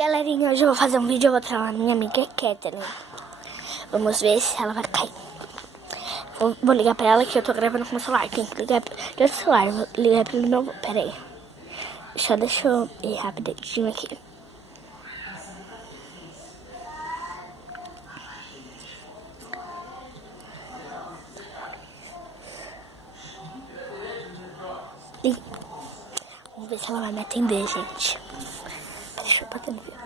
Galerinha, hoje eu vou fazer um vídeo, eu vou trollar minha amiga Kethellen. Vamos ver se ela vai cair. Vou ligar pra ela que eu tô gravando com o celular. Tem que ligar pro celular. Vou ligar pelo novo. Pera aí. Deixa eu ir rapidinho aqui. Vamos ver se ela vai me atender, gente. Deixa eu botar no vídeo.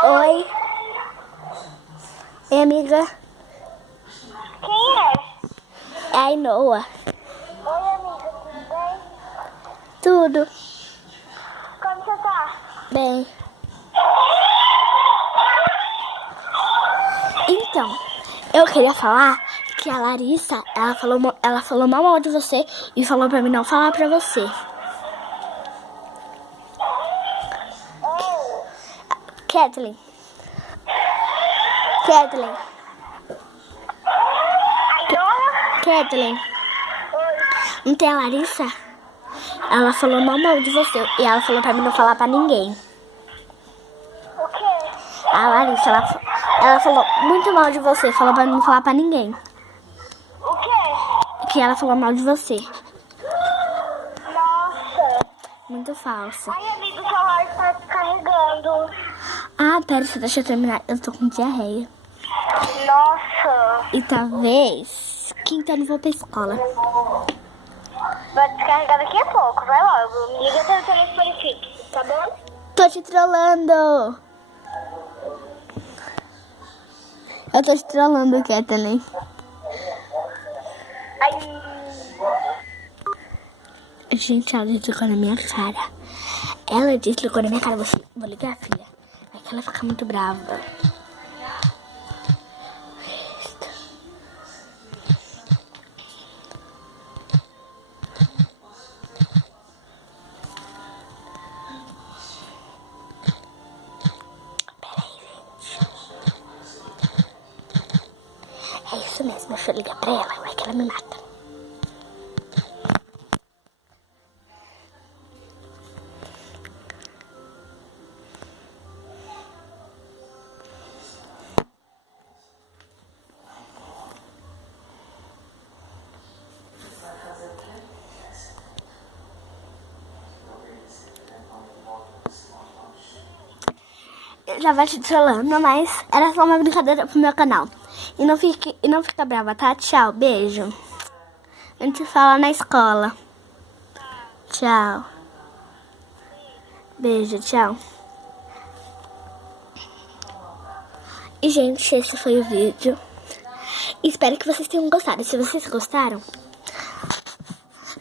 Oi. Minha amiga. Quem é? É a Inoa. Oi, amiga, tudo bem? Tudo Como você tá? bem. Então, eu queria falar que a Larissa, ela falou mal de você e falou pra mim não falar pra você. Kethellen. Kethellen. Kethellen. Oi. Não tem a Larissa? Ela falou mal de você e ela falou pra mim não falar pra ninguém. O quê? A Larissa, ela falou muito mal de você, falou pra mim não falar pra ninguém. O quê? Que ela falou mal de você. Nossa. Muito falsa. Ai, amigo, o celular tá carregando. Ah, pera, deixa eu terminar. Eu tô com diarreia. Nossa. E talvez quinta eu não vou pra escola. Vai descarregar daqui a pouco, vai logo. Me liga pelo telefone fixo, tá bom? Tô te trollando. Eu tô te trollando, Kethellen. Ai. Gente, ela desligou na minha cara. Ela desligou na minha cara. Vou ligar, filha. É que ela fica muito brava. É isso mesmo, deixa eu ligar pra ela, vai que ela me mata. Eu já vai te trollando, mas era só uma brincadeira pro meu canal. E não fica brava, tá? Tchau, beijo. A gente fala na escola. Tchau. Beijo, tchau. E, gente, esse foi o vídeo. Espero que vocês tenham gostado. Se vocês gostaram,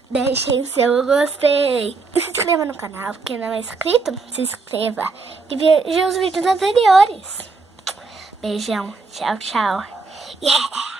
deixem seu gostei. E se inscreva no canal. Quem não é inscrito, se inscreva. E veja os vídeos anteriores. Beijão. Tchau, tchau. Yeah!